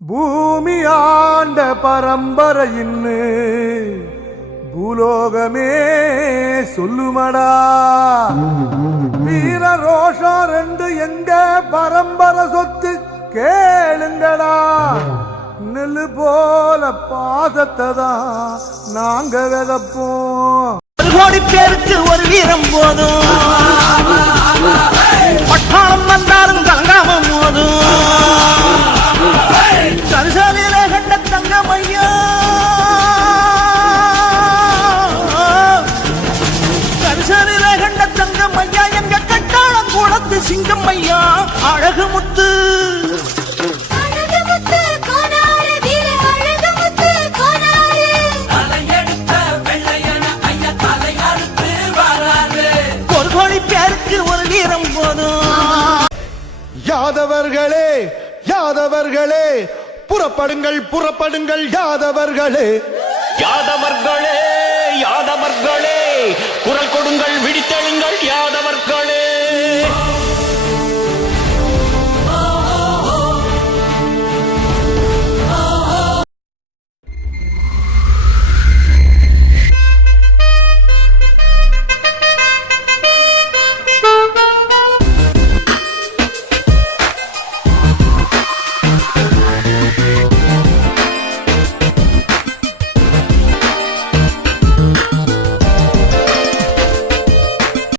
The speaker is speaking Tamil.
பூமி ஆண்ட பரம்பரையின்னு பூலோகமே சொல்லுமடா. வீர ரோஷம் ரெண்டு எங்க பரம்பரை சொத்து கேளுங்கடா. நெல்லு போல பாதத்தை தான் நாங்க விதப்போம். ஒரு கோடி பேருக்கு ஒரு வீரம் போதும். வீரம் போதும். யாதவர்களே யாதவர்களே புறப்படுங்கள் புறப்படுங்கள் யாதவர்களே. யாதவர்களே யாதவர்களே குரல் கொடுங்கள் விழித்தெழுங்கள் யாதவர்களே.